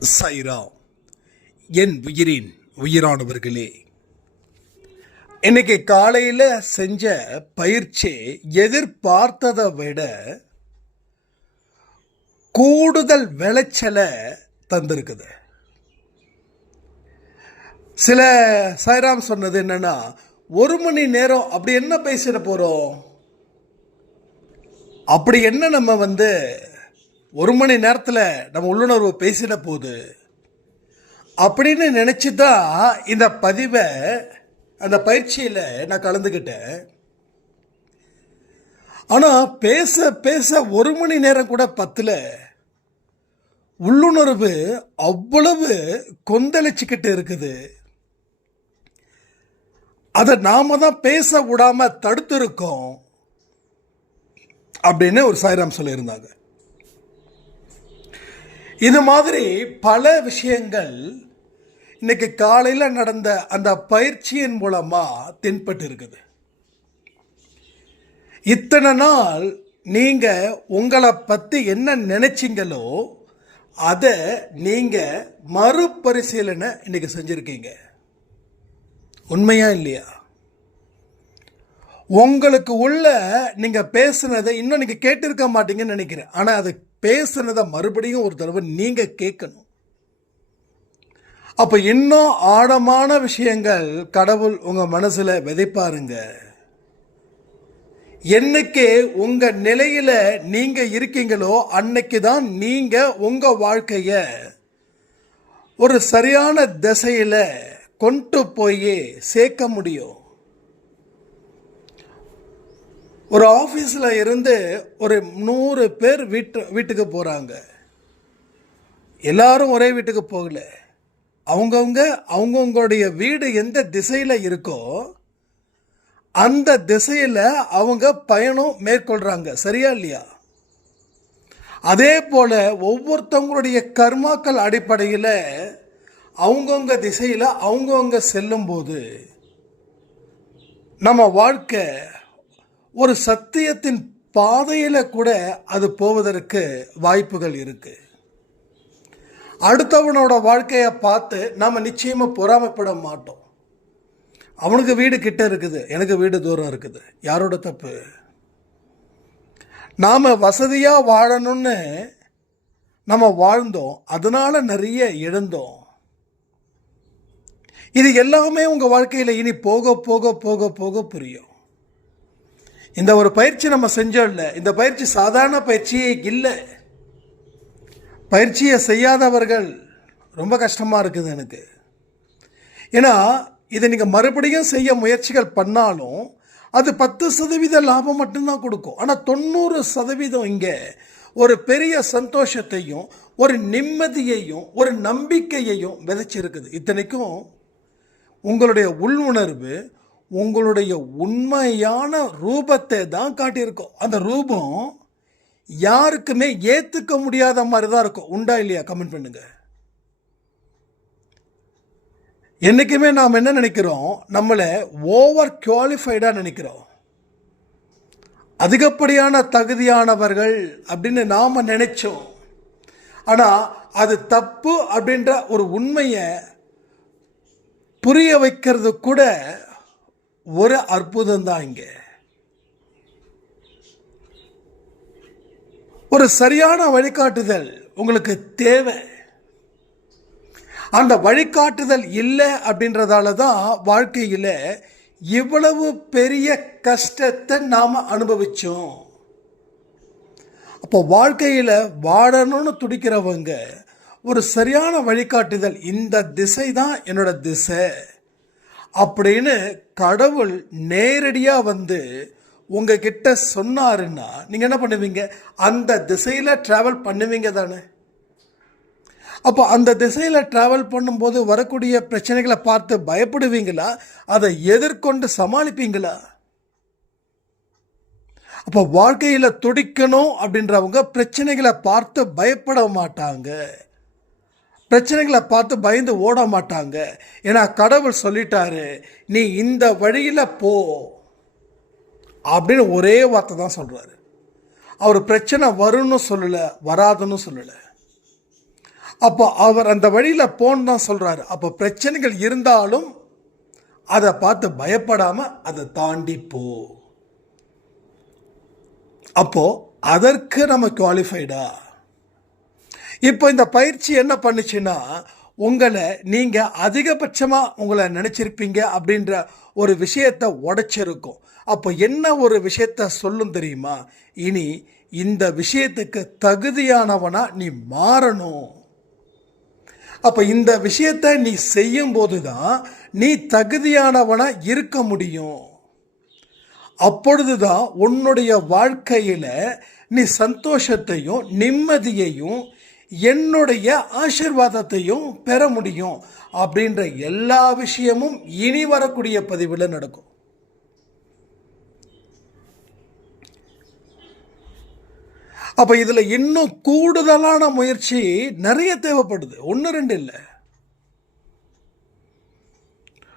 சைரா என் உயிரின் உயிரானவர்களே இன்னைக்கு காலையில் செஞ்ச பயிற்சி எதிர்பார்த்ததை விட கூடுதல் விளைச்சலை தந்திருக்குது. சில சைராம் சொன்னது என்னன்னா ஒரு மணி நேரம் அப்படி என்ன பேசிட போகிறோம் அப்படி என்ன நம்ம வந்து ஒரு மணி நேரத்தில் நம்ம உள்ளுணர்வு பேசிட போகுது. அப்படின்னு நினச்சி தான் இந்த பதிவை அந்த பயிற்சியில் நான் கலந்துக்கிட்டேன் ஆனால் பேச பேச ஒரு மணி நேரம் கூட பத்தில். உள்ளுணர்வு அவ்வளவு கொந்தளிச்சுக்கிட்டு இருக்குது. அதை நாம தான் பேச விடாமல் தடுத்துருக்கோம். அப்படின்னு ஒரு சாய்ராம் சொல்லியிருந்தாங்க. இது மாதிரி பல விஷயங்கள் இன்னைக்கு காலையில் நடந்த அந்த பயிற்சியின் மூலமாக தென்பட்டு இருக்குது இத்தனை நாள் நீங்கள் உங்களை பற்றி என்ன நினைச்சீங்களோ அதை நீங்கள் மறுபரிசீலனை இன்னைக்கு செஞ்சுருக்கீங்க. உண்மையா இல்லையா? உங்களுக்கு உள்ள நீங்கள் பேசுனதை இன்னும் நீங்கள் கேட்டிருக்க மாட்டீங்கன்னு நினைக்கிறேன். ஆனால் அது பேசுனதை மறுபடியும் ஒரு தடவை நீங்கள் கேட்கணும். அப்போ இன்னும் ஆழமான விஷயங்கள் கடவுள் உங்கள் மனசில் விதைப்பாருங்க. என்னைக்கு உங்கள் நிலையில் நீங்கள் இருக்கீங்களோ அன்னைக்கு தான் நீங்கள் உங்கள் வாழ்க்கையை ஒரு சரியான திசையில் கொண்டு போய் சேர்க்க முடியும். ஒரு ஆஃபீஸில் இருந்து ஒரு நூறு பேர் வீட்டு வீட்டுக்கு போகிறாங்க எல்லாரும் ஒரே வீட்டுக்கு போகல. அவங்கவுங்க அவங்கவுங்களுடைய வீடு எந்த திசையில் இருக்கோ அந்த திசையில் அவங்க பயணம் மேற்கொள்கிறாங்க சரியா இல்லையா? அதே போல் ஒவ்வொருத்தவங்களுடைய கர்மாக்கள் அடிப்படையில் அவங்கவுங்க திசையில் அவங்கவுங்க செல்லும்போது நம்ம வாழ்க்கை ஒரு சத்தியத்தின் பாதையில் கூட அது போவதற்கு வாய்ப்புகள் இருக்குது அடுத்தவனோட வாழ்க்கையை பார்த்து நாம் நிச்சயமாக பொறாமைப்பட மாட்டோம். அவனுக்கு வீடு கிட்ட இருக்குது எனக்கு வீடு தூரம் இருக்குது. யாரோட தப்பு? நாம் வசதியாக வாழணும்னு நம்ம வாழ்ந்தோம் அதனால் நிறைய இழந்தோம். இது எல்லாமே உங்கள் வாழ்க்கையில் இனி போக போக போக போக புரியும். இந்த ஒரு பயிற்சி நம்ம செஞ்சோம் இல்லை. இந்த பயிற்சி சாதாரண பயிற்சியே இல்லை. பயிற்சியை செய்யாதவர்கள் ரொம்ப கஷ்டமாக இருக்குது எனக்கு. ஏன்னா இதை நீங்கள் மறுபடியும் செய்ய முயற்சிகள் பண்ணாலும் அது பத்து சதவீத லாபம் மட்டும்தான் கொடுக்கும். ஆனால் தொண்ணூறு சதவீதம் இங்கே ஒரு பெரிய சந்தோஷத்தையும் ஒரு நிம்மதியையும் ஒரு நம்பிக்கையையும் விதைச்சிருக்குது. இத்தனைக்கும் உங்களுடைய உள் உணர்வு உங்களுடைய உண்மையான ரூபத்தை தான் காட்டியிருக்கோம். அந்த ரூபம் யாருக்குமே ஏற்றுக்க முடியாத மாதிரி தான் இருக்கும். உண்டா இல்லையா? கமெண்ட் பண்ணுங்க. என்றைக்குமே நாம் என்ன நினைக்கிறோம்? நம்மளை ஓவர் குவாலிஃபைடாக நினைக்கிறோம். அதிகப்படியான தகுதியானவர்கள் அப்படின்னு நாம் நினைச்சோம். ஆனால் அது தப்பு அப்படின்ற ஒரு உண்மையை புரிய வைக்கிறது கூட ஒரு அற்புதம் தான் இங்கே. ஒரு சரியான வழிகாட்டுதல் உங்களுக்கு தேவை. அந்த வழிகாட்டுதல் இல்லை அப்படின்றதால தான் வாழ்க்கையில் இவ்வளவு பெரிய கஷ்டத்தை நாம் அனுபவிச்சோம். அப்போ வாழ்க்கையில் வாழணும்னு துடிக்கிறவங்க ஒரு சரியான வழிகாட்டுதல் இந்த திசை தான் என்னோட திசை. அப்படின்னு கடவுள் நேரடியாக வந்து உங்ககிட்ட சொன்னாருன்னா நீங்கள் என்ன பண்ணுவீங்க? அந்த திசையில் ட்ராவல் பண்ணுவீங்க தானே? அப்போ அந்த திசையில் ட்ராவல் பண்ணும்போது வரக்கூடிய பிரச்சனைகளை பார்த்து பயப்படுவீங்களா? அதை எதிர்கொண்டு சமாளிப்பீங்களா? அப்போ வாழ்க்கையில் துடிக்கணும் அப்படின்றவங்க பிரச்சனைகளை பார்த்து பயப்பட மாட்டாங்க. பிரச்சனைகளை பார்த்து பயந்து ஓட மாட்டாங்க. ஏன்னா கடவுள் சொல்லிட்டாரு நீ இந்த வழியில் போ. அப்படின்னு ஒரே வார்த்தை தான் சொல்கிறாரு அவர் பிரச்சனை வரும்னு சொல்லலை வராதுன்னு சொல்லலை. அப்போ அவர் அந்த வழியில் போன்னு தான் சொல்கிறாரு அப்போ பிரச்சனைகள் இருந்தாலும் அதை பார்த்து பயப்படாமல் அதை தாண்டி போ. அப்போது அதற்கு நம்ம குவாலிஃபைடா இப்போ இந்த பயிற்சி என்ன பண்ணுச்சுன்னா உங்களை நீங்கள் அதிகபட்சமாக உங்களை நினச்சிருப்பீங்க அப்படின்ற ஒரு விஷயத்தை உடைச்சிருக்கும். அப்போ என்ன ஒரு விஷயத்த சொல்லும் தெரியுமா? இனி இந்த விஷயத்துக்கு தகுதியானவனா நீ மாறணும். அப்போ இந்த விஷயத்தை நீ செய்யும்போது தான் நீ தகுதியானவனாக இருக்க முடியும். அப்பொழுதுதான் உன்னுடைய வாழ்க்கையில் நீ சந்தோஷத்தையும் நிம்மதியையும் என்னுடைய ஆசிர்வாதத்தையும் பெற முடியும் அப்படின்ற எல்லா விஷயமும் இனி வரக்கூடிய பதிவில் நடக்கும். அப்போ இதில் இன்னும் கூடுதலான முயற்சி நிறைய தேவைப்படுது. ஒன்று ரெண்டு இல்லை.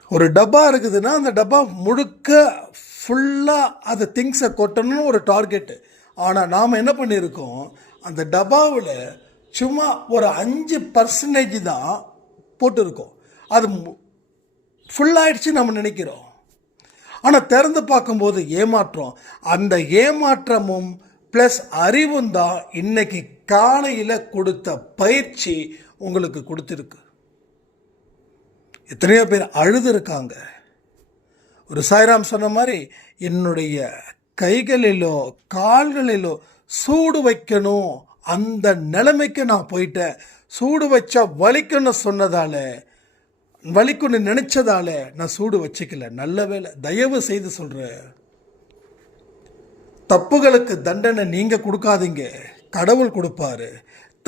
ஒரு டப்பா இருக்குதுன்னா அந்த டப்பா முழுக்க ஃபுல்லாக அதை திங்ஸை கொட்டணும்னு ஒரு டார்கெட்டு ஆனால் நாம் என்ன பண்ணியிருக்கோம்? அந்த டப்பாவில் சும்மா ஒரு அஞ்சு பர்சன்டேஜ் தான் போட்டிருக்கோம். அது ஃபுல்லாகிடுச்சு நம்ம நினைக்கிறோம். ஆனால் திறந்து பார்க்கும்போது ஏமாற்றம். அந்த ஏமாற்றமும் ப்ளஸ் அறிவும் தான் இன்னைக்கு காலையில் கொடுத்த பயிற்சி உங்களுக்கு கொடுத்துருக்கு. எத்தனையோ பேர் அழுதுருக்காங்க. ஒரு சாய்ராம் சொன்ன மாதிரி என்னுடைய கைகளிலோ கால்களிலோ சூடு வைக்கணும் அந்த நிலைமைக்கு நான் போயிட்டேன். சூடு வச்சா வலிக்குன்னு சொன்னதால வலிக்குன்னு நினைச்சதால நான் சூடு வச்சுக்கல. நல்ல வேலை தயவு செய்து சொல்கிறேன் தப்புகளுக்கு தண்டனை நீங்கள் கொடுக்காதீங்க. கடவுள் கொடுப்பாரு.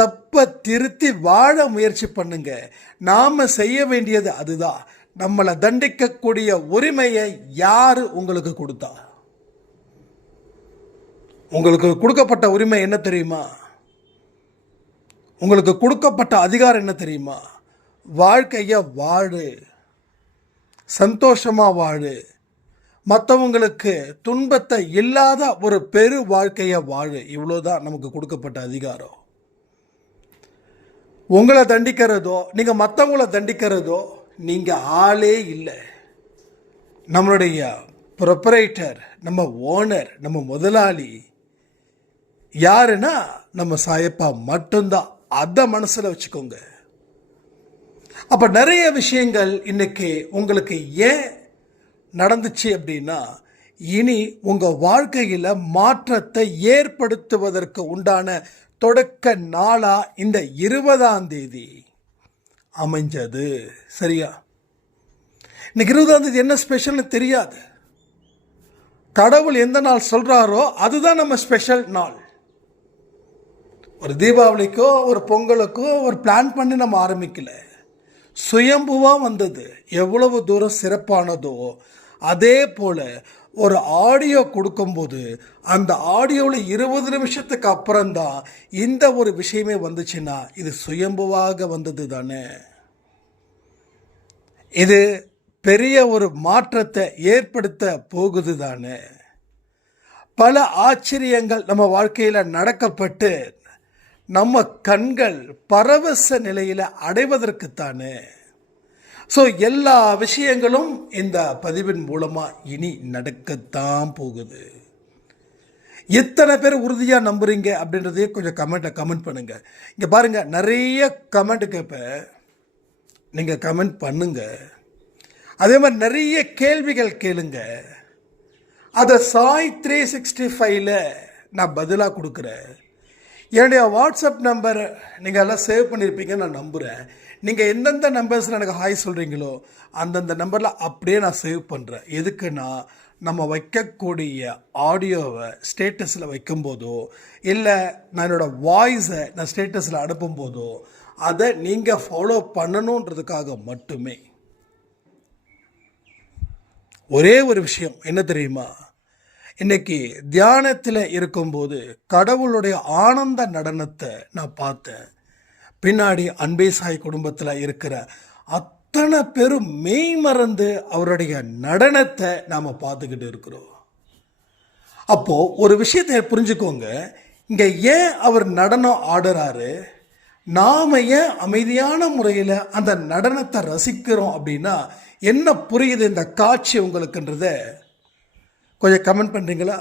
தப்பை திருத்தி வாழ முயற்சி பண்ணுங்க. நாம் செய்ய வேண்டியது அதுதான். நம்மளை தண்டிக்கக்கூடிய உரிமையை யார் உங்களுக்கு கொடுத்தா? உங்களுக்கு கொடுக்கப்பட்ட உரிமை என்ன தெரியுமா? உங்களுக்கு கொடுக்கப்பட்ட அதிகாரம் என்ன தெரியுமா? வாழ்க்கையை வாழு. சந்தோஷமாக வாழு. மற்றவங்களுக்கு துன்பத்தை இல்லாத ஒரு பெரு வாழ்க்கையை வாழு. இவ்வளோதான் நமக்கு கொடுக்கப்பட்ட அதிகாரம். உங்களை தண்டிக்கிறதோ நீங்கள் மற்றவங்கள தண்டிக்கிறதோ நீங்கள் ஆளே இல்லை. நம்மளுடைய ப்ரொப்பரேட்டர் நம்ம ஓனர் நம்ம முதலாளி யாருன்னா நம்ம சாயப்பா மட்டும்தான். அதை மனசில் வச்சுக்கோங்க. அப்போ நிறைய விஷயங்கள் இன்னைக்கு உங்களுக்கு ஏன் நடந்துச்சு அப்படின்னா இனி உங்கள் வாழ்க்கையில் மாற்றத்தை ஏற்படுத்துவதற்கு உண்டான தொடக்க நாளாக இந்த இருபதாம் தேதி அமைஞ்சது. சரியா? இன்னைக்கு இருபதாம் தேதி என்ன ஸ்பெஷல்னு தெரியாது. கடவுள் எந்த நாள் சொல்கிறாரோ அதுதான் நம்ம ஸ்பெஷல் நாள். ஒரு தீபாவளிக்கோ ஒரு பொங்கலுக்கோ ஒரு பிளான் பண்ணி நம்ம ஆரம்பிக்கல. சுயம்புவாக வந்தது. எவ்வளவு தூரம் சிறப்பானதோ அதே போல் ஒரு ஆடியோ கொடுக்கும்போது அந்த ஆடியோவில் இருபது நிமிஷத்துக்கு அப்புறம்தான் இந்த ஒரு விஷயமே வந்துச்சுன்னா இது சுயம்புவாக வந்தது தானே. இது பெரிய ஒரு மாற்றத்தை ஏற்படுத்த போகுது தானே. பல ஆச்சரியங்கள் நம்ம வாழ்க்கையில் நடக்கப்பட்டு நம்ம கண்கள் பரவச நிலையில் அடைவதற்குத்தானே? ஸோ எல்லா விஷயங்களும் இந்த பதிவின் மூலமாக இனி நடக்கத்தான் போகுது. எத்தனை பேர் உறுதியாக நம்புறீங்க அப்படின்றதையே கொஞ்சம் கமெண்ட்டை கமெண்ட் பண்ணுங்கள் இங்கே பாருங்கள் நிறைய கமெண்ட் கேட்பேன் நீங்கள் கமெண்ட் பண்ணுங்க. அதே மாதிரி நிறைய கேள்விகள் கேளுங்க. அதை சாய் த்ரீ சிக்ஸ்டி ஃபைவ்ல நான் பதிலாக கொடுக்குறேன். என்னுடைய வாட்ஸ்அப் நம்பர் நீங்கள் எல்லாம் சேவ் பண்ணியிருப்பீங்கன்னு நான் நம்புகிறேன் நீங்கள் எந்தெந்த நம்பர்ஸில் எனக்கு ஹாய் சொல்கிறீங்களோ அந்தந்த நம்பரில் அப்படியே நான் சேவ் பண்ணுறேன் எதுக்குன்னா நம்ம வைக்கக்கூடிய ஆடியோவை ஸ்டேட்டஸில் வைக்கும்போதோ இல்லை நான் என்னோடய வாய்ஸை நான் ஸ்டேட்டஸில் அனுப்பும்போதோ அதை நீங்கள் ஃபாலோ பண்ணணுன்றதுக்காக மட்டுமே. ஒரே ஒரு விஷயம் என்ன தெரியுமா? இன்னைக்கு தியானத்தில் இருக்கும்போது கடவுளுடைய ஆனந்த நடனத்தை நான் பார்த்தேன். பின்னாடி அன்பே சாய் குடும்பத்தில் இருக்கிற அத்தனை பேரும் மெய் மறந்து அவருடைய நடனத்தை நாம் பார்த்துக்கிட்டு இருக்கிறோம். அப்போது ஒரு விஷயத்தை புரிஞ்சுக்கோங்க. இங்கே ஏன் அவர் நடனம் ஆடுறாரு? நாம ஏன் அமைதியான முறையில் அந்த நடனத்தை ரசிக்கிறோம் அப்படின்னா என்ன புரியுது இந்த காட்சி உங்களுக்குன்றதை? கொஞ்சம் கமெண்ட் பண்ணுறீங்களா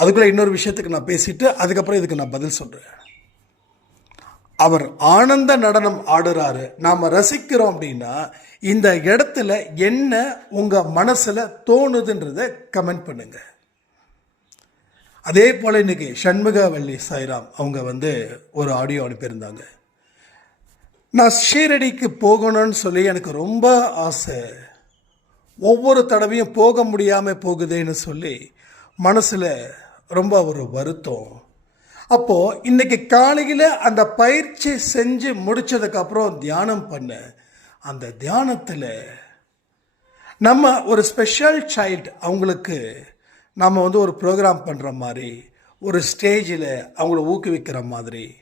அதுக்குள்ளே இன்னொரு விஷயத்துக்கு நான் பேசிவிட்டு அதுக்கப்புறம் இதுக்கு நான் பதில் சொல்கிறேன் அவர் ஆனந்த நடனம் ஆடுறாரு. நாம் ரசிக்கிறோம் அப்படின்னா இந்த இடத்துல என்ன உங்கள் மனசில் தோணுதுன்றத கமெண்ட் பண்ணுங்கள் அதே போல் இன்றைக்கி சண்முகவல்லி சாய்ராம் அவங்க வந்து ஒரு ஆடியோ அனுப்பியிருந்தாங்க. நான் ஷீரடிக்கு போகணும்னு சொல்லி எனக்கு ரொம்ப ஆசை. ஒவ்வொரு தடவையும் போக முடியாமல் போகுதேன்னு சொல்லி மனசில் ரொம்ப ஒரு வருத்தம். அப்போது இன்றைக்கி காலையில் அந்த பயிற்சி செஞ்சு முடிச்சதுக்கப்புறம் தியானம் பண்ண அந்த தியானத்தில் நம்ம ஒரு ஸ்பெஷல் சைல்டு அவங்களுக்கு நம்ம வந்து ஒரு ப்ரோக்ராம் பண்ணுற மாதிரி ஒரு ஸ்டேஜில் அவங்கள ஊக்குவிக்கிற மாதிரி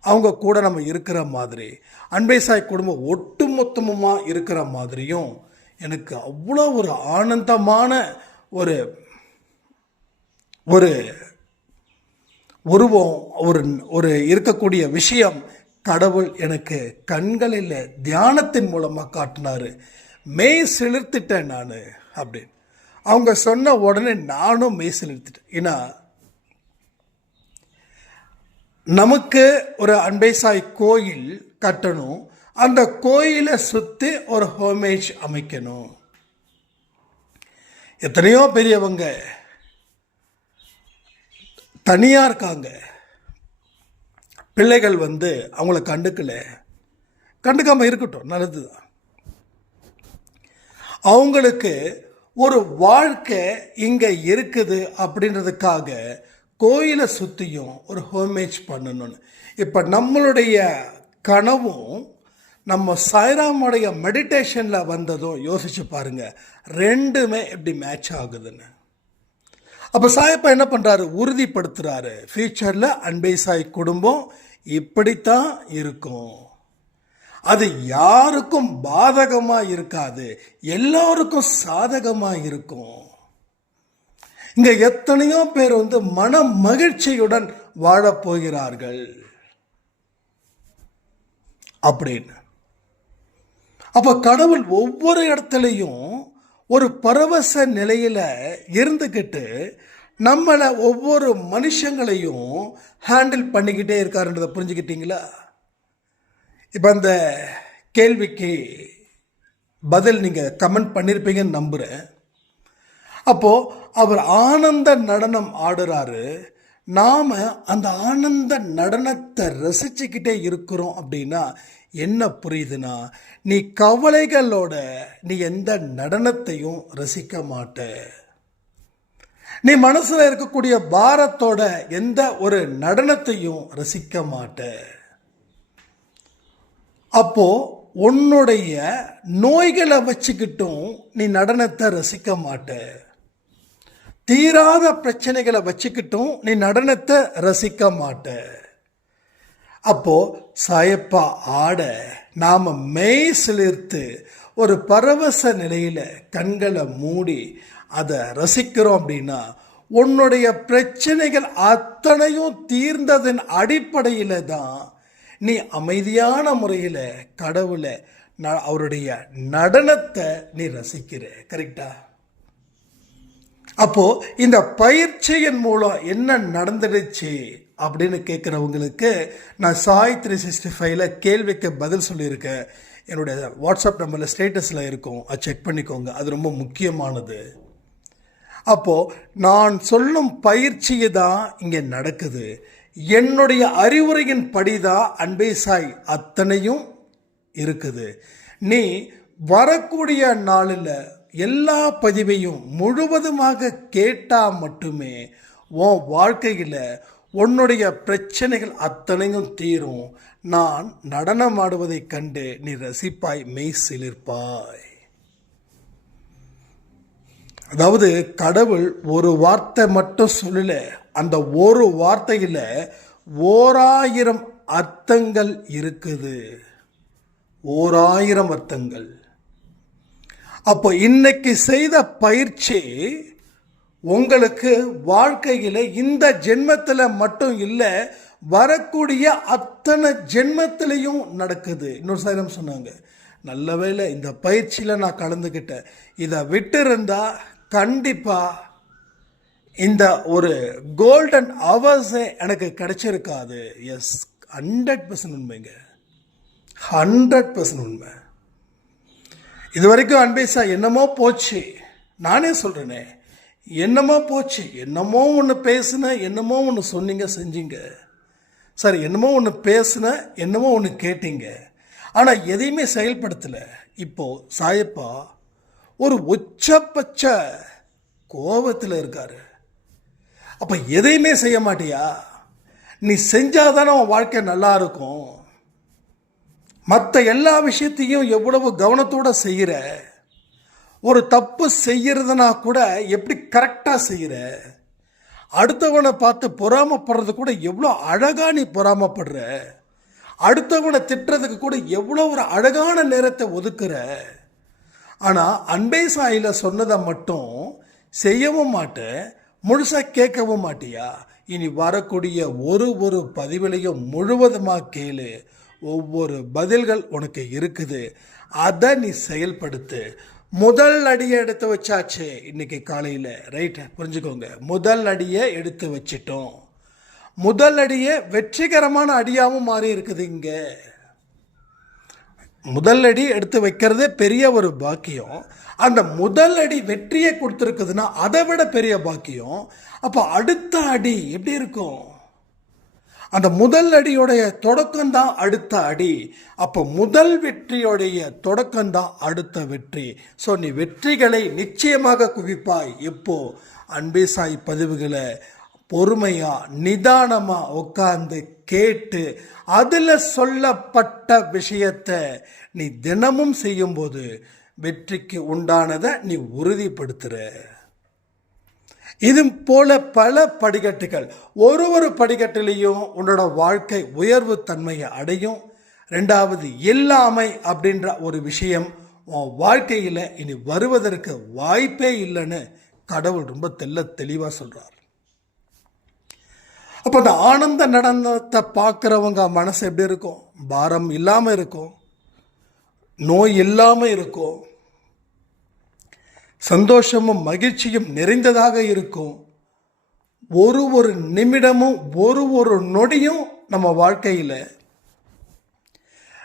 அவங்க கூட நம்ம இருக்கிற மாதிரி அன்பை சாய் குடும்பம் ஒட்டுமொத்தமாக இருக்கிற மாதிரியும் எனக்கு அவ்வளோ ஒரு ஆனந்தமான ஒரு ஒரு உருவம் ஒரு ஒரு இருக்கக்கூடிய விஷயம் கடவுள் எனக்கு கண்களில் தியானத்தின் மூலமாக காட்டினார். மெய் செலுத்திட்டேன் நான் அப்படின்னு. அவங்க சொன்ன உடனே நானும் மெய் செலுத்திட்டேன் ஏன்னா நமக்கு ஒரு அன்பைசாய் கோயில் கட்டணும். அந்த கோயிலை சுற்றி ஒரு ஹோமேஜ் அமைக்கணும். எத்தனையோ பெரியவங்க தனியாக இருக்காங்க. பிள்ளைகள் வந்து அவங்கள கண்டுக்கல. கண்டுக்காமல் இருக்கட்டும் நல்லது தான் அவங்களுக்கு ஒரு வாழ்க்கை இங்கே இருக்குது அப்படின்றதுக்காக கோயிலை சுற்றியும் ஒரு ஹோமேஜ் பண்ணணும்னு. இப்போ நம்மளுடைய கனவும் நம்ம சாய்ராமுடைய மெடிடேஷனில் வந்ததும் யோசிச்சு பாருங்கள் ரெண்டுமே எப்படி மேட்ச் ஆகுதுன்னு. அப்போ சாயப்பா என்ன பண்ணுறாரு உறுதிப்படுத்துகிறாரு ஃபியூச்சரில் அன்பை சாய் குடும்பம் இப்படித்தான் இருக்கும். அது யாருக்கும் பாதகமாக இருக்காது. எல்லோருக்கும் சாதகமாக இருக்கும். இங்கே எத்தனையோ பேர் வந்து மன மகிழ்ச்சியுடன் வாழப்போகிறார்கள் அப்படின்னு. அப்போ கடவுள் ஒவ்வொரு இடத்துலையும் ஒரு பரவச நிலையில் இருந்துக்கிட்டு நம்மளை ஒவ்வொரு மனுஷங்களையும் ஹேண்டில் பண்ணிக்கிட்டே இருக்காருன்றதை புரிஞ்சுக்கிட்டீங்களா? இப்போ அந்த கேள்விக்கு பதில் நீங்கள் கமெண்ட் பண்ணியிருப்பீங்கன்னு நம்புகிறேன் அப்போது அவர் ஆனந்த நடனம் ஆடுறாரு. நாம் அந்த ஆனந்த நடனத்தை ரசிச்சுக்கிட்டே இருக்கிறோம் அப்படின்னா என்ன புரியுதுன்னா நீ கவலைகளோட நீ எந்த நடனத்தையும் ரசிக்க மாட்ட. நீ மனசில் இருக்கக்கூடிய பாரத்தோட எந்த ஒரு நடனத்தையும் ரசிக்க மாட்ட. அப்போ உன்னுடைய நோய்களை வச்சுக்கிட்டும் நீ நடனத்தை ரசிக்க மாட்ட. தீராத பிரச்சனைகளை வச்சுக்கிட்டும் நீ நடனத்தை ரசிக்க மாட்ட. அப்போது சாயப்பா ஆட நாம மெய் சிலிர்த்து ஒரு பரவச நிலையில கண்களை மூடி அதை ரசிக்கிறோம் அப்படின்னா உன்னுடைய பிரச்சனைகள் அத்தனையும் தீர்ந்ததன் அடிப்படையில தான் நீ அமைதியான முறையில் கடவுளை ந- அவருடைய நடனத்தை நீ ரசிக்கிற. கரெக்டா அப்போ இந்த பயிற்சியின் மூலம் என்ன நடந்துடுச்சு? அப்படின்னு கேட்குறவங்களுக்கு நான் சாய் த்ரீ சிக்ஸ்டி ஃபைவ்ல கேள்விக்கு பதில் சொல்லியிருக்கேன். என்னுடைய வாட்ஸ்அப் நம்பரில் ஸ்டேட்டஸில் இருக்கும். அது செக் பண்ணிக்கோங்க. அது ரொம்ப முக்கியமானது. அப்போது நான் சொல்லும் பயிற்சியை தான் இங்கே நடக்குது. என்னுடைய அறிவுரையின் படிதான் அன்பே சாய் அத்தனையும் இருக்குது. நீ வரக்கூடிய நாளில் எல்லா பதிவையும் முழுவதுமாக கேட்டால் மட்டுமே உன் வாழ்க்கையில் உன்னுடைய பிரச்சனைகள் அத்தனையும் தீரும். நான் நடனமாடுவதைக் கண்டு நீ ரசிப்பாய் மெய் சிலிர்ப்பாய். அதாவது கடவுள் ஒரு வார்த்தை மட்டும் சொல்லல அந்த ஒரு வார்த்தையில் ஓராயிரம் அர்த்தங்கள் இருக்குது. ஓராயிரம் அர்த்தங்கள். அப்போ இன்னைக்கு செய்த பயிற்சி உங்களுக்கு வாழ்க்கையில் இந்த ஜென்மத்தில் மட்டும் இல்லை வரக்கூடிய அத்தனை ஜென்மத்திலையும் நடக்குது. இன்னொரு சாயிரம் சொன்னாங்க? நல்ல வேளை இந்த பயிற்சியில் நான் கலந்துக்கிட்டேன் இதை விட்டிருந்தா கண்டிப்பாக இந்த ஒரு கோல்டன் ஹவர்ஸே எனக்கு கிடைச்சிருக்காது. எஸ் ஹண்ட்ரட் பர்சன்ட் உண்மைங்க. ஹண்ட்ரட் பர்சன்ட் உண்மை. இது வரைக்கும் அன்பேசா என்னமோ போச்சு. நானே சொல்கிறேனே என்னமோ போச்சு. என்னமோ ஒன்று பேசுனேன் என்னமோ ஒன்று சொன்னீங்க செஞ்சீங்க. சரி என்னமோ ஒன்று பேசுனேன் என்னமோ ஒன்று கேட்டீங்க. ஆனால் எதையுமே செயல்படுத்தலை. இப்போது சாயப்பா ஒரு உச்சபட்ச கோபத்தில் இருக்கார். அப்போ எதையுமே செய்ய மாட்டியா? நீ செஞ்சால் தானே உன் வாழ்க்கை நல்லா இருக்கும். மற்ற எல்லா விஷயத்தையும் எவ்வளவு கவனத்தோடு செய்கிற ஒரு தப்பு செய்கிறதுனா கூட எப்படி கரெக்டாக செய்கிற அடுத்தவனை பார்த்து பொறாமப்படுறது கூட எவ்வளோ அழகாக நீ பொறாமப்படுற? அடுத்தவனை திட்டுறதுக்கு கூட எவ்வளோ ஒரு அழகான நேரத்தை ஒதுக்குற? ஆனால் அன்பே சாயில் சொன்னதை மட்டும் செய்யவும் மாட்டேன் முழுசாக கேட்கவும் மாட்டியா? இனி வரக்கூடிய ஒரு ஒரு பதிவிலையும் முழுவதுமாக கேளு. ஒவ்வொரு பதில்கள் உனக்கு இருக்குது. அதை நீ செயல்படுத்து. முதல் அடியை எடுத்து வச்சாச்சு. இன்னைக்கு காலையில் ரைட் புரிஞ்சுக்கோங்க. முதல் அடியை எடுத்து வச்சிட்டோம். முதல் அடியே வெற்றிகரமான அடியாகவும் மாறி இருக்குது இங்கே. முதல் அடி எடுத்து வைக்கிறதே பெரிய ஒரு பாக்கியம். அந்த முதல் அடி வெற்றியை கொடுத்துருக்குதுன்னா அதை விட பெரிய பாக்கியம். அப்போ அடுத்த அடி எப்படி இருக்கும்? அந்த முதல் அடியுடைய தொடக்கம் தான் அடுத்த அடி. அப்போ முதல் வெற்றியுடைய தொடக்கம் தான் அடுத்த வெற்றி. ஸோ நீ வெற்றிகளை நிச்சயமாக குவிப்பாய். எப்போ? அன்பே சாய் பதிவுகளை பொறுமையாக நிதானமாக உட்கார்ந்து கேட்டு அதில் சொல்லப்பட்ட விஷயத்தை நீ தினமும் செய்யும்போது வெற்றிக்கு உண்டானதை நீ உறுதிப்படுத்துகிற இது போல பல படிக்கட்டுகள். ஒரு ஒரு படிக்கட்டிலையும் உன்னோட வாழ்க்கை உயர்வு தன்மையை அடையும். ரெண்டாவது இல்லாமை அப்படின்ற ஒரு விஷயம் உன் வாழ்க்கையில் இனி வருவதற்கு வாய்ப்பே இல்லைன்னு கடவுள் ரொம்ப தெல்ல தெளிவாக சொல்கிறார் அப்போ அந்த ஆனந்த நடனத்தை பார்க்குறவங்க மனசு எப்படி இருக்கும்? பாரம் இல்லாமல் இருக்கும். நோய் இல்லாமல் இருக்கும். சந்தோஷமும் மகிழ்ச்சியும் நிறைந்ததாக இருக்கும். ஒரு ஒரு நிமிடமும் ஒரு ஒரு நொடியும் நம்ம வாழ்க்கையில்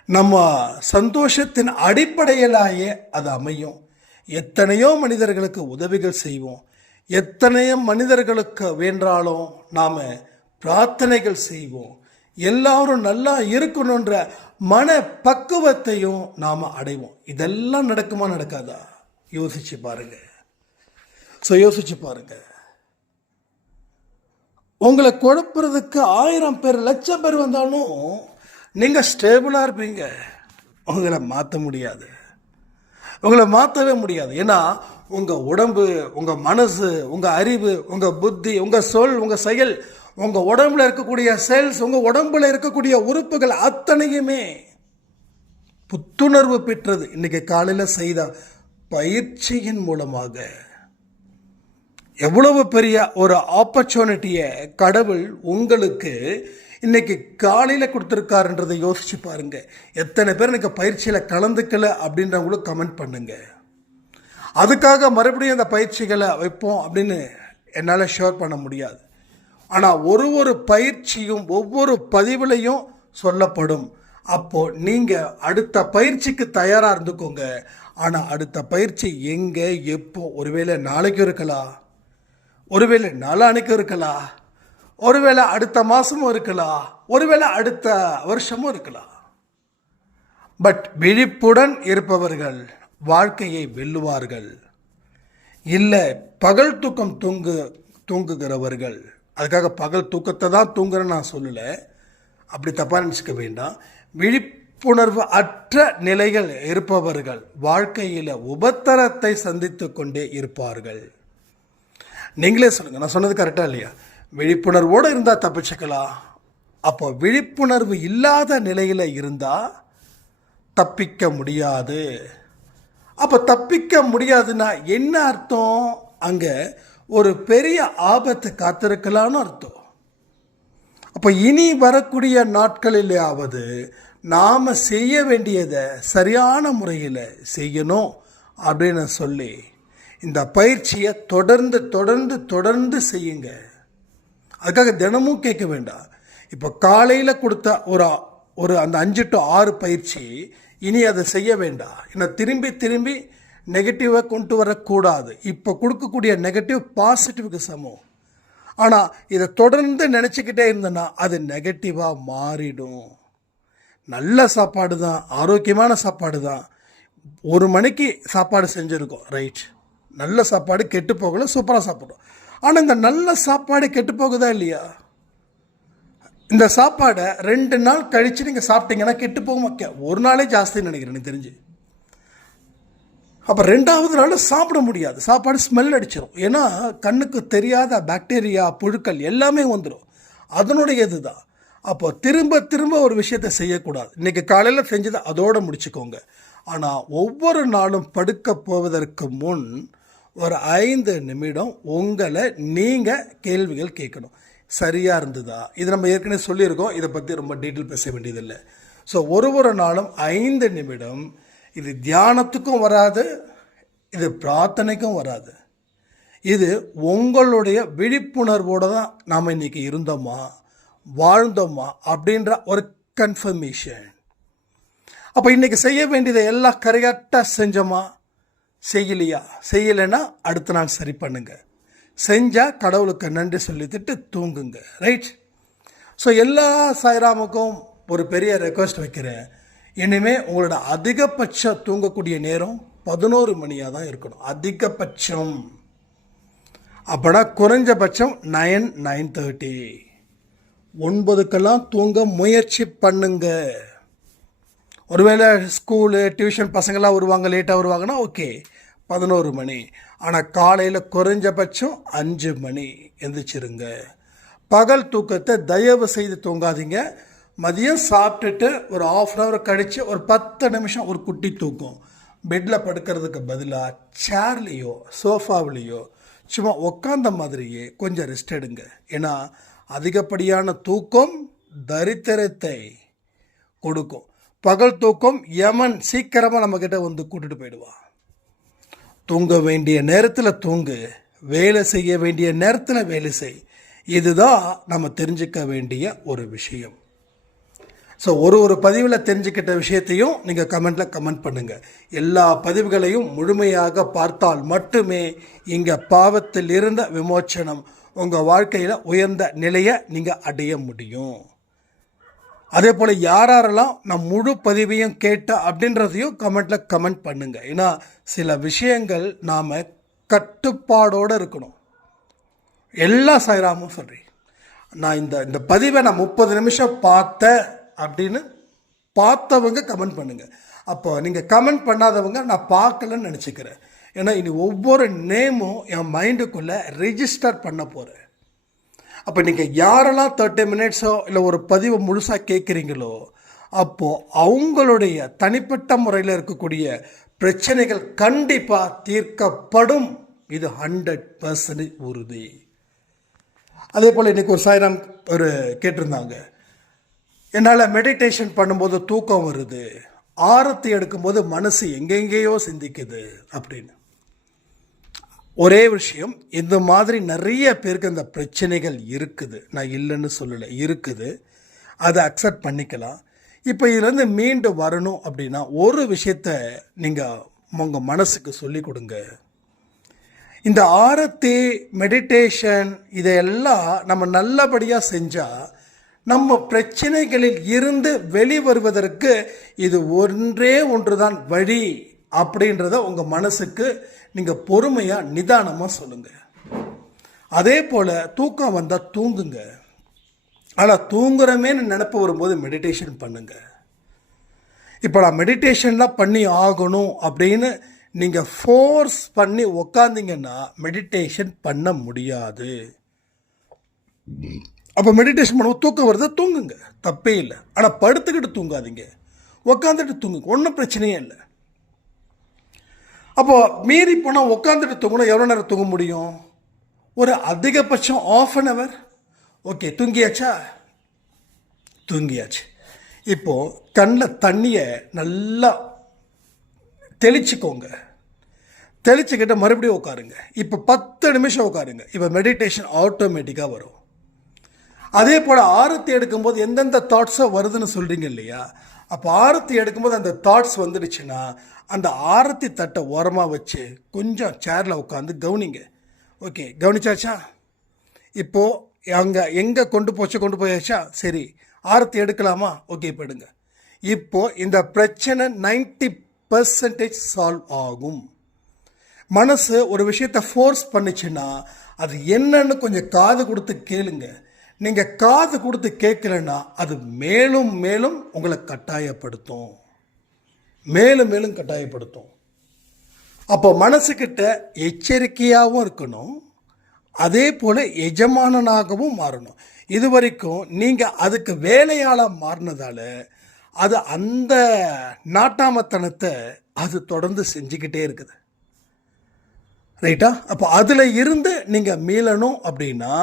நம்ம சந்தோஷத்தின் அடிப்படையிலாயே அது அமையும். எத்தனையோ மனிதர்களுக்கு உதவிகள் செய்வோம். எத்தனையோ மனிதர்களுக்கு வேண்டாலும் நாம் பிரார்த்தனைகள் செய்வோம். எல்லாரும் நல்லா இருக்கணுன்ற மன பக்குவத்தையும் நாம் அடைவோம். இதெல்லாம் நடக்குமா நடக்காதா? யோசிச்சு பாருங்க. ஸோ யோசிச்சு பாருங்க. உங்களை குழப்புறதுக்கு ஆயிரம் பேர் லட்சம் பேர் வந்தாலும் நீங்கள் ஸ்டேபிளாக இருப்பீங்க. உங்களை மாற்ற முடியாது. உங்களை மாற்றவே முடியாது. ஏன்னா உங்கள் உடம்பு உங்கள் மனசு உங்கள் அறிவு உங்கள் புத்தி உங்கள் சொல் உங்கள் செயல் உங்கள் உடம்புல இருக்கக்கூடிய செல்ஸ் உங்கள் உடம்புல இருக்கக்கூடிய உறுப்புகள் அத்தனையுமே புத்துணர்வு பெற்றது. இன்றைக்கி காலையில் செய்த பயிற்சியின் மூலமாக எவ்வளவு பெரிய ஒரு ஆப்பர்ச்சுனிட்டியை கடவுள் உங்களுக்கு இன்னைக்கு காலையில் கொடுத்துருக்காருன்றதை யோசிச்சு பாருங்க. எத்தனை பேர் எனக்கு பயிற்சியில் கலந்துக்கல அப்படின்றவங்களும் கமெண்ட் பண்ணுங்க. அதுக்காக மறுபடியும் அந்த பயிற்சிகளை வைப்போம் அப்படின்னு என்னால் ஷேர் பண்ண முடியாது. ஆனால் ஒரு ஒரு பயிற்சியும் ஒவ்வொரு பதிவுலையும் சொல்லப்படும். அப்போது நீங்கள் அடுத்த பயிற்சிக்கு தயாராக இருந்துக்கோங்க. ஆனால் அடுத்த பயிற்சி எங்கே எப்போ? ஒருவேளை நாளைக்கு இருக்கலாம் ஒருவேளை நாளானைக்கும் இருக்கலாம் ஒருவேளை அடுத்த மாதமும் இருக்கலாம் ஒருவேளை அடுத்த வருஷமும் இருக்கலாம் பட் விழிப்புடன் இருப்பவர்கள் வாழ்க்கையை வெல்லுவார்கள். இல்லை பகல் தூக்கம் தூங்கு தூங்குகிறவர்கள். அதுக்காக பகல் தூக்கத்தை தான் தூங்குறேன்னு நான் சொல்லலை. அப்படி தப்பாக நினச்சிக்க வேண்டாம். விழிப்புணர்வு அற்ற நிலைகள் இருப்பவர்கள் வாழ்க்கையில் உபத்தரத்தை சந்தித்து கொண்டே இருப்பார்கள். நீங்களே சொல்லுங்கள் நான் சொன்னது கரெக்டாக இல்லையா? விழிப்புணர்வோடு இருந்தால் தப்பிச்சுக்கலாம் அப்போ விழிப்புணர்வு இல்லாத நிலையில் இருந்தால் தப்பிக்க முடியாது. அப்போ தப்பிக்க முடியாதுன்னா என்ன அர்த்தம்? அங்கே ஒரு பெரிய ஆபத்து காத்திருக்கலான்னு அர்த்தம். அப்போ இனி வரக்கூடிய நாட்களிலேயாவது நாம் செய்ய வேண்டியதை சரியான முறையில் செய்யணும் அப்படின்னு சொல்லி இந்த பயிற்சியை தொடர்ந்து தொடர்ந்து தொடர்ந்து செய்யுங்க. அதுக்காக தினமும் கேட்க வேண்டாம். இப்போ காலையில் கொடுத்த ஒரு ஒரு அந்த அஞ்சு டு ஆறு பயிற்சி இனி அதை செய்ய வேண்டாம். ஏன்னா திரும்பி திரும்பி நெகட்டிவை கொண்டு வரக்கூடாது. இப்போ கொடுக்கக்கூடிய நெகட்டிவ் பாசிட்டிவ்க்கு சமம். ஆனால் இதை தொடர்ந்து நினச்சிக்கிட்டே இருந்தேன்னா அது நெகட்டிவாக மாறிடும். நல்ல சாப்பாடு தான் ஆரோக்கியமான சாப்பாடு தான் ஒரு மணிக்கு சாப்பாடு செஞ்சுருக்கோம் ரைட் நல்ல சாப்பாடு கெட்டு போகல சூப்பராக சாப்பிட்றோம். ஆனால் இந்த நல்ல சாப்பாடு கெட்டு போகுதா இல்லையா? இந்த சாப்பாடை ரெண்டு நாள் கழித்து நீங்கள் சாப்பிட்டீங்கன்னா கெட்டு போக மாட்டேன் ஒரு நாளே ஜாஸ்தின்னு நினைக்கிறேன் எனக்கு தெரிஞ்சு. அப்போ ரெண்டாவது நாள் சாப்பிட முடியாது. சாப்பாடு ஸ்மெல் அடிச்சிடும் ஏன்னா கண்ணுக்கு தெரியாத பாக்டீரியா புழுக்கள் எல்லாமே வந்துடும் அதனுடைய இதுதான் அப்போ திரும்ப திரும்ப ஒரு விஷயத்தை செய்யக்கூடாது. இன்றைக்கி காலையில் செஞ்சதை அதோடு முடிச்சுக்கோங்க. ஆனால் ஒவ்வொரு நாளும் படுக்க போவதற்கு முன் ஒரு ஐந்து நிமிடம் உங்களை நீங்கள் கேள்விகள் கேட்கணும். சரியாக இருந்ததா? இது நம்ம ஏற்கனவே சொல்லியிருக்கோம். இதை பற்றி ரொம்ப டீட்டெயில் பேச வேண்டியதில்லை. ஸோ ஒரு ஒரு நாளும் ஐந்து நிமிடம் இது தியானத்துக்கும் வராது இது பிரார்த்தனைக்கும் வராது. இது உங்களுடைய விழிப்புணர்வோடு தான் நாம் இன்றைக்கி இருந்தோமா? வாழ்ந்தோமா அப்படின்ற ஒரு கன்ஃபர்மேஷன் அப்போ இன்றைக்கி செய்ய வேண்டியதை எல்லாம் கரெக்டாக செஞ்சோமா? செய்யலையா? செய்யலைன்னா அடுத்த நாள் சரி பண்ணுங்க. செஞ்சால் கடவுளுக்கு நன்றி சொல்லித்துட்டு தூங்குங்க. ரைட் ஸோ எல்லா சாய்ராமுக்கும் ஒரு பெரிய ரெக்வஸ்ட் வைக்கிறேன். இனிமே உங்களோட அதிகபட்ச தூங்கக்கூடிய நேரம் பதினோரு மணியாக தான் இருக்கணும். அதிகபட்சம். அப்போனா குறைஞ்சபட்சம் நைன் நைன் தேர்ட்டி ஒன்பதுக்கெல்லாம் தூங்க முயற்சி பண்ணுங்க. ஒருவேளை ஸ்கூலு டியூஷன் பசங்களாம் வருவாங்க லேட்டாக வருவாங்கன்னா ஓகே பதினோரு மணி. ஆனால் காலையில் குறைஞ்சபட்சம் அஞ்சு மணி எந்திரிச்சிருங்க. பகல் தூக்கத்தை தயவு செய்து தூங்காதீங்க. மதியம் சாப்பிட்டுட்டு ஒரு ஆஃப் அன் ஹவர் கழித்து ஒரு பத்து நிமிஷம் ஒரு குட்டி தூக்கம். பெட்டில் படுக்கிறதுக்கு பதிலாக சேர்லேயோ சோஃபாவிலேயோ சும்மா உக்காந்த மாதிரியே கொஞ்சம் ரெஸ்ட் எடுங்க. ஏன்னா அதிகப்படியான தூக்கம் தரித்திரத்தை கொடுக்கும். பகல் தூக்கம் யமன் சீக்கிரமாக நம்மக்கிட்ட வந்து கூட்டுட்டு போயிடுவான் தூங்க வேண்டிய நேரத்தில் தூங்கு. வேலை செய்ய வேண்டிய நேரத்தில் வேலை செய். இதுதான் நம்ம தெரிஞ்சுக்க வேண்டிய ஒரு விஷயம். ஸோ ஒரு ஒரு பதிவில் தெரிஞ்சுக்கிட்ட விஷயத்தையும் நீங்கள் கமெண்ட்டில் கமெண்ட் பண்ணுங்கள் எல்லா பதிவுகளையும் முழுமையாக பார்த்தால் மட்டுமே இங்கே பாவத்தில் இருந்த விமோச்சனம் உங்கள் வாழ்க்கையில் உயர்ந்த நிலையை நீங்கள் அடைய முடியும். அதே போல் யாரெல்லாம் நான் முழு பதிவையும் கேட்ட அப்படின்றதையும் கமெண்ட்டில் கமெண்ட் பண்ணுங்கள் ஏன்னா சில விஷயங்கள் நாம் கட்டுப்பாடோடு இருக்கணும். எல்லா சாய்ராமும் சொல்கிறேன் நான் இந்த இந்த பதிவை நான் முப்பது நிமிஷம் பார்த்தேன் அப்படின்னு பார்த்தவங்க கமெண்ட் பண்ணுங்கள் அப்போ நீங்கள் கமெண்ட் பண்ணாதவங்க நான் பார்க்கலன்னு நினச்சிக்கிறேன். ஏன்னா இனி ஒவ்வொரு நேமும் என் மைண்டுக்குள்ளே ரிஜிஸ்டர் பண்ண போகிறேன் அப்போ நீங்கள் யாரெல்லாம் தேர்ட்டி மினிட்ஸோ இல்லை ஒரு பதிவை முழுசாக கேட்குறீங்களோ அப்போது அவங்களுடைய தனிப்பட்ட முறையில் இருக்கக்கூடிய பிரச்சனைகள் கண்டிப்பாக தீர்க்கப்படும். இது ஹண்ட்ரட் பர்சன்டேஜ் உறுதி. அதே போல் இன்றைக்கி ஒரு சாயனம் ஒரு கேட்டிருந்தாங்க. என்னால் மெடிடேஷன் பண்ணும்போது தூக்கம் வருது. ஆரத்தி எடுக்கும்போது மனசு எங்கெங்கேயோ சிந்திக்குது அப்படின்னு. ஒரே விஷயம் இந்த மாதிரி நிறைய பேருக்கு அந்த பிரச்சனைகள் இருக்குது. நான் இல்லைன்னு சொல்லலை இருக்குது. அதை அக்செப்ட் பண்ணிக்கலாம். இப்போ இதுலேருந்து மீண்டு வரணும் அப்படின்னா ஒரு விஷயத்த நீங்கள் உங்கள் மனசுக்கு சொல்லி கொடுங்க. இந்த ஆரத்தி மெடிடேஷன் இதையெல்லாம் நம்ம நல்லபடியாக செஞ்சால் நம்ம பிரச்சனைகளில் இருந்து வெளிவருவதற்கு இது ஒன்றே ஒன்று தான் வழி அப்படின்றத உங்கள் மனசுக்கு நீங்கள் பொறுமையாக நிதானமாக சொல்லுங்கள் அதே போல் தூக்கம் வந்தால் தூங்குங்க. ஆனால் தூங்குறமேன்னு நினப்பு வரும்போது மெடிடேஷன் பண்ணுங்க. இப்போ நான் மெடிடேஷன்லாம் பண்ணி ஆகணும் அப்படின்னு நீங்கள் ஃபோர்ஸ் பண்ணி உக்காந்தீங்கன்னா மெடிடேஷன் பண்ண முடியாது. அப்போ மெடிடேஷன் பண்ணுவோம் தூக்கம் வருது தூங்குங்க. தப்பே இல்லை. ஆனால் படுத்துக்கிட்டு தூங்காதீங்க. உக்காந்துட்டு தூங்குங்க. ஒன்றும் பிரச்சனையே இல்லை. அப்போது மீறி போனால் உட்காந்துட்டு தூங்கணும் எவ்வளோ நேரம் தூங்க முடியும்? ஒரு அதிகபட்சம் ஆஃப் அன் ஹவர் ஓகே தூங்கியாச்சா? தூங்கியாச்சு. இப்போது கண்ணில் தண்ணியை நல்லா தெளிச்சுக்கோங்க. தெளிச்சுக்கிட்ட மறுபடியும் உட்காருங்க. இப்போ பத்து நிமிஷம் உட்காருங்க. இப்போ மெடிடேஷன் ஆட்டோமேட்டிக்காக வரும். அதே போல் ஆரத்தி எடுக்கும்போது எந்தெந்த தாட்ஸோ வருதுன்னு சொல்கிறீங்க இல்லையா? அப்போ ஆரத்தி எடுக்கும்போது அந்த தாட்ஸ் வந்துடுச்சுன்னா அந்த ஆரத்தி தட்டை ஓரமாக வச்சு கொஞ்சம் சேரில் உட்காந்து கவனிங்க. ஓகே கவனிச்சாச்சா? இப்போது அங்கே எங்கே கொண்டு போச்சு கொண்டு போயாச்சா? சரி ஆரத்தி எடுக்கலாமா? ஓகே போயிடுங்க இப்போது இந்த பிரச்சனை 90% பர்சன்டேஜ் சால்வ் ஆகும். மனசு ஒரு விஷயத்தை ஃபோர்ஸ் பண்ணுச்சுன்னா அது என்னன்னு கொஞ்சம் காது கொடுத்து கேளுங்கள் நீங்கள் காது கொடுத்து கேட்கலன்னா அது மேலும் மேலும் உங்களை கட்டாயப்படுத்தும். மேலும் மேலும் கட்டாயப்படுத்தும். அப்போ மனசுக்கிட்ட எச்சரிக்கையாகவும் இருக்கணும். அதே போல் எஜமானனாகவும் மாறணும். இது வரைக்கும் நீங்கள் அதுக்கு வேலையாளாக மாறினதால் அது அந்த நாட்டாமத்தனத்தை அது தொடர்ந்து செஞ்சுக்கிட்டே இருக்குது. ரைட்டா? அப்போ அதில் இருந்து நீங்கள் மீளணும் அப்படின்னா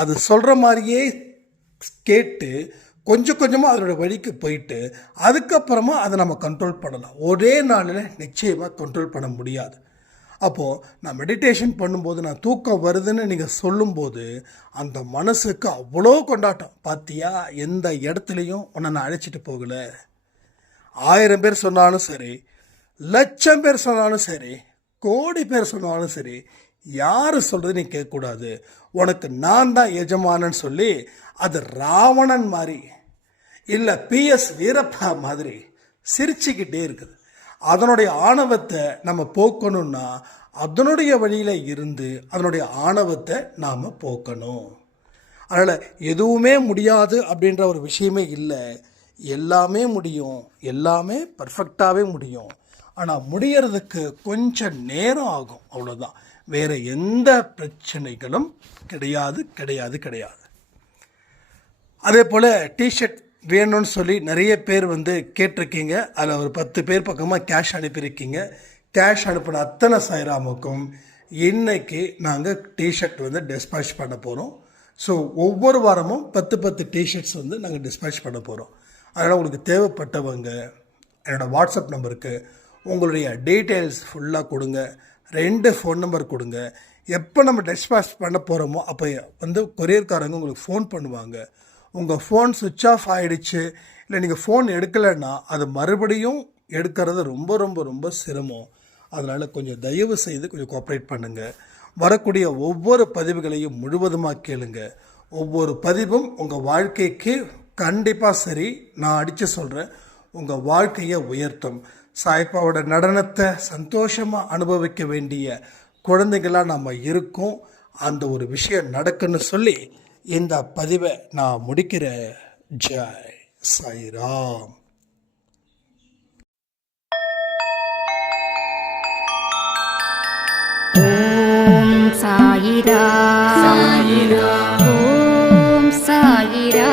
அது சொல்கிற மாதிரியே கேட்டு கொஞ்சம் கொஞ்சமாக அதனோட வழிக்கு போயிட்டு அதுக்கப்புறமா அதை நம்ம கண்ட்ரோல் பண்ணலாம். ஒரே நாளில் நிச்சயமாக கண்ட்ரோல் பண்ண முடியாது. அப்போது நான் மெடிடேஷன் பண்ணும்போது நான் தூக்கம் வருதுன்னு நீங்கள் சொல்லும்போது அந்த மனசுக்கு அவ்வளோ கொண்டாட்டம். பார்த்தியா எந்த இடத்துலையும் உன்னை நான் அழைச்சிட்டு போகலை. ஆயிரம் பேர் சொன்னாலும் சரி லட்சம் பேர் சொன்னாலும் சரி கோடி பேர் சொன்னாலும் சரி யார் சொல்கிறது நீ கேட்கக்கூடாது. உனக்கு நான் தான் எஜமானன்னு சொல்லி அது ராவணன் மாதிரி இல்லை பிஎஸ் வீரப்பா மாதிரி சிரிச்சுக்கிட்டே இருக்குது. அதனுடைய ஆணவத்தை நம்ம போக்கணும்னா அதனுடைய வழியில் இருந்து அதனுடைய ஆணவத்தை நாம் போக்கணும். அதனால் எதுவுமே முடியாது அப்படின்ற ஒரு விஷயமே இல்லை. எல்லாமே முடியும். எல்லாமே பர்ஃபெக்டாகவே முடியும். ஆனால் முடியறதுக்கு கொஞ்சம் நேரம் ஆகும். அவ்வளோதான் வேறு எந்த பிரச்சனைகளும் கிடையாது கிடையாது கிடையாது. அதே போல் டிஷர்ட் வேணும்னு சொல்லி நிறைய பேர் வந்து கேட்டிருக்கீங்க. அதில் ஒரு பத்து பேர் பக்கமாக கேஷ் அனுப்பியிருக்கீங்க. கேஷ் அனுப்பின அத்தனை சாய்ராமுக்கும் இன்றைக்கி நாங்கள் டிஷர்ட் வந்து டிஸ்பேச் பண்ண போகிறோம் ஸோ ஒவ்வொரு வாரமும் பத்து பத்து டிஷர்ட்ஸ் வந்து நாங்கள் டிஸ்பேச் பண்ண போகிறோம் அதனால் உங்களுக்கு தேவைப்பட்டவங்க என்னோடய வாட்ஸ்அப் நம்பருக்கு உங்களுடைய டீட்டெயில்ஸ் ஃபுல்லாக கொடுங்க. ரெண்டு ஃபோன் நம்பர் கொடுங்க. எப்போ நம்ம டெஸ்பாஸ் பண்ண போகிறோமோ அப்போ வந்து கொரியர்காரங்க உங்களுக்கு ஃபோன் பண்ணுவாங்க. உங்கள் ஃபோன் சுவிட்ச் ஆஃப் ஆகிடுச்சு இல்லை நீங்கள் ஃபோன் எடுக்கலைன்னா அது மறுபடியும் எடுக்கிறது ரொம்ப ரொம்ப ரொம்ப சிரமம். அதனால் கொஞ்சம் தயவு செய்து கொஞ்சம் கோஆப்ரேட் பண்ணுங்கள் வரக்கூடிய ஒவ்வொரு பதிவுகளையும் முழுவதுமாக கேளுங்க. ஒவ்வொரு பதிவும் உங்கள் வாழ்க்கைக்கு கண்டிப்பாக சரி. நான் அடித்து சொல்கிறேன் உங்கள் வாழ்க்கையை உயர்த்தும். சாய்ப்பாவோட நடனத்தை சந்தோஷமாக அனுபவிக்க வேண்டிய குழந்தைகளாக நம்ம இருக்கோம். அந்த ஒரு விஷயம் நடக்குன்னு சொல்லி இந்த பதிவை நான் முடிக்கிறேன் ஜெய் சாய்ராம். ஓம் சாயிரா சாயிரா ஓம் சாயிரா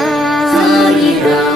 சாயிரா